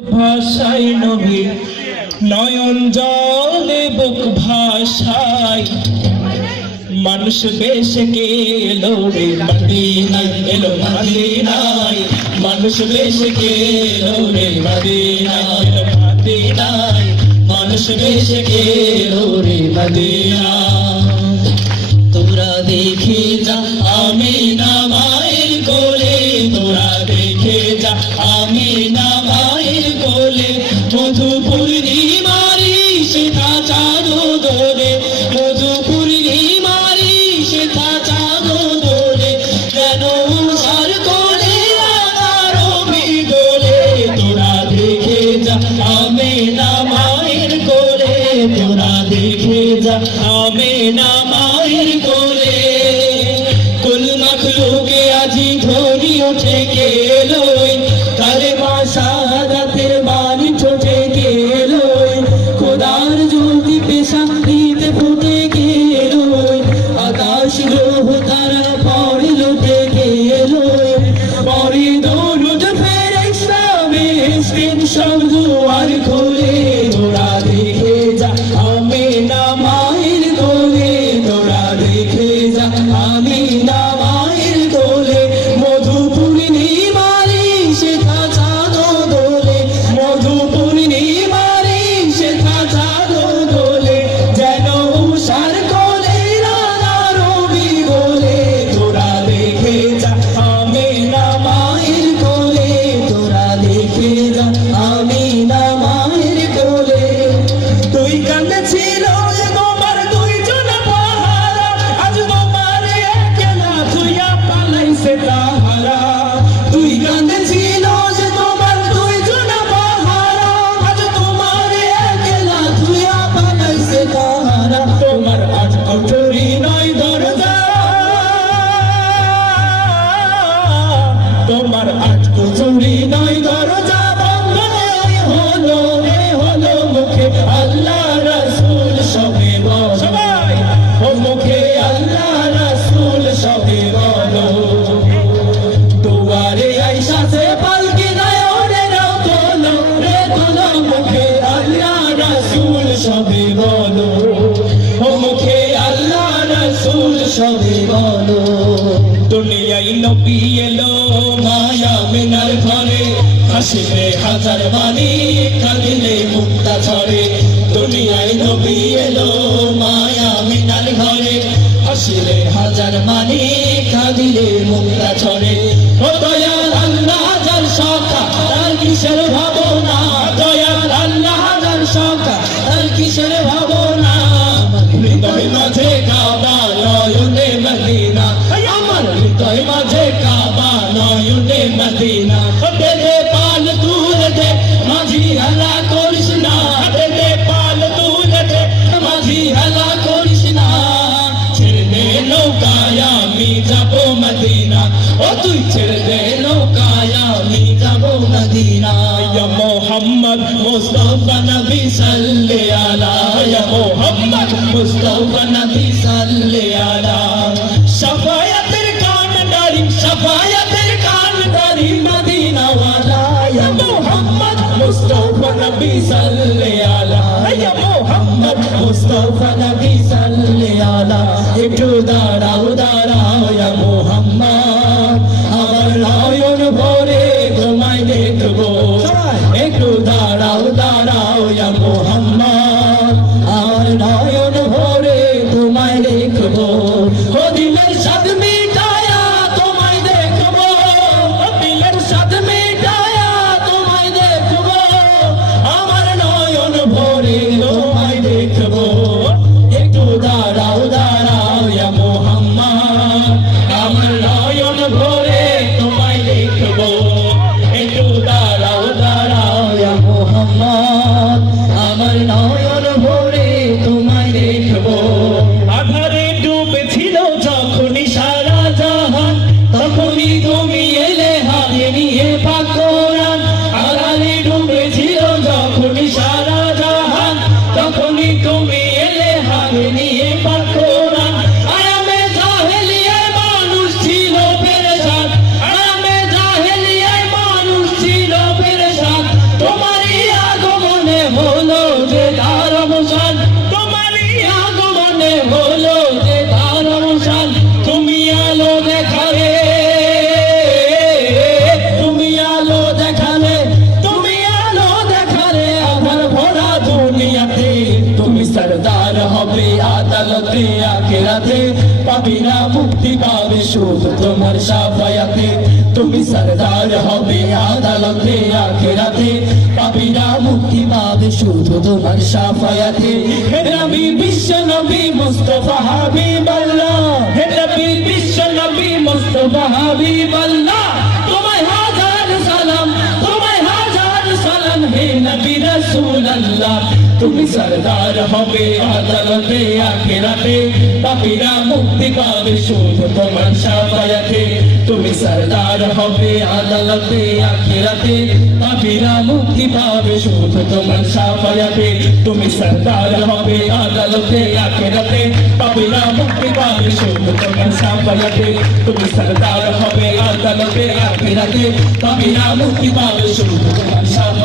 ভাষায় নবী নয়ন জলে বুক ভাষায় মানুষ বেশে কে এলো রে মদিনায় এলো মদিনায় মানুষ বেশে কে এলো রে মদিনায় এলো মদিনায় মানুষ বেশে কে এলো রে মদিনায় তোরা দেখে যা আমিনা মায়ের কোলে তোরা দেখে যা আমিনা মায়ের কোলে মধু পূর্ণিমারি সেথা চাঁদ দোলে মধু পূর্ণিমারি সেথা চাঁদ দোলে কেন সার কোলে রবি দোলে তোরা দেখে যা আমিনা মায়ের কোলে তোরা দেখে যা আমিনা মায়ের কোলে কুল মখলুকে আজি ধ্বনি উঠে গেলোই কালেমা শাহাদাতের বাণী ঠোঁটে গেলোই খোদার জ্যোতি পেশানিতে ফুটে গেলোই আকাশ গ্রহ তারা পরে লুটে গেলোই পরে দৌলত ফেরেশতা বেহেশতের সব দুয়ার খোলে তোরা দেখে যা আমিনা মায়ের কোলে তোরা দেখে যা আমিনা মায়ের কোলে মধু পূর্ণিমারি সেথা চাঁদ দোলে মধু পূর্ণিমারি সেথা চাঁদ দোলে যেন উষার কোলে রানা রবি বলে তোরা দেখে যা আমিনা মায়ের কোলে তোরা দেখে যা আমিনা মায়ের কোলে তুই কাঁদেছিল তোমার দুইজন পাহারা আজ তোমার একলা তুইয়া পালাইছে তাহারা তুই কাঁদেছিল তোমার দুইজন পাহারা আজ তোমার একলা তুইয়া পালাইছে তাহারা তোমার আজ কঠোরি নয় দরজা তোমার আজ কঠোরি নয় দরজা বন্ধ হলো হলো মুখে আল্লাহ রাসূল সবে বলো সবাই ও মুখে আল্লাহ রাসূল সবে বলো দুয়ারে আইসাতে পালকি নয়নে রাও তোলো রে তোলো মুখে আল্লাহ রাসূল সবে বলো ও মুখে আল্লাহ রাসূল সবে বলো দুনিয়ায় নবী এলো মায়া মিনার ঘরে হাসিলে হাজার বাণী কাঁদিলে মুক্তা ঝরে দুনিয়ায় নবী এলো মায়া মিনার ঘরে হাসিলে হাজার বাণী কাঁদিলে মুক্তা ঝরে ও দয়াল আল্লাহ যার সখা তার কিসের ভাবনা দয়াল আল্লাহ যার সখা তার কিসের ভাবনা হৃদয় মাঝে কাবা নয়নে মদিনা আমার হৃদয় মাঝে কাবা নয়নে মদিনা দে পাল তুলে দে মাঝি হালা করিস না দে পাল তুলে দে মাঝি হালা করিস না ছেড়ে দে নৌকায় আমি যাবো মদিনা ও তুই ছেড়ে দে নৌকায় আমি যাবো মদিনা ইয়া মুহাম্মদ মুস্তাফা নবী সাল্লি আলা ইয়া মুহাম্মদ মুস্তাফা নবী সাল্লি আলা শাফায়াতের কান্ডারি শাফায়াতের কান্ডারি মদিনা ওয়ালা ইয়া মুহাম্মদ মুস্তাফা নবী সাল্লি আলা ইয়া মুহাম্মদ মুস্তাফা নবী সাল্লি আলা একটু দাঁড়াও দাঁড়াও ইয়া মুহাম্মদ আমার নয়ন ভরে তোমায় দেখবো একটু দাঁড়াও দাঁড়াও ইয়া মুহাম্মদ আমার নয়ন ভরে তোমায় দেখবো ও দিলের সাথ মিটায়া তোমায় দেখবো ও দিলের সাথ মিটায়া তোমায় দেখবো আমার নয়ন আদালতে আখিরাতে পাপীরা মুক্তি পাবে শুধু তোমার শাফায়াতে তুমি সরদার হবে আদালতে আখিরাতে পাপীরা মুক্তি পাবে শুধু তোমার শাফায়াতে হে নবী বিশ্ব নবী মুস্তাফা হাবিবাল্লাহ হে নবী বিশ্ব নবী মুস্তাফা হাবিবাল্লাহ তোমায় হাজার সালাম তোমায় হাজার সালাম হে নবী রাসূলুল্লাহ তুমি সরদার হবে আদালতে আখিরাতে পাপীরা মুক্তি পাবে শুধু তোমার শাফায়াতে তুমি সরদার হবে আদালতে আখিরাতে পাপীরা মুক্তি পাবে শুধু তোমার শাফায়াতে তুমি সরদার হবে আদালতে আখিরাতে পাপীরা মুক্তি পাবে শুধু তোমার শাফায়াতে তুমি সরদার হবে আদালতে আখিরাতে পাপীরা মুক্তি পাবে শুধু তোমার শাফায়াতে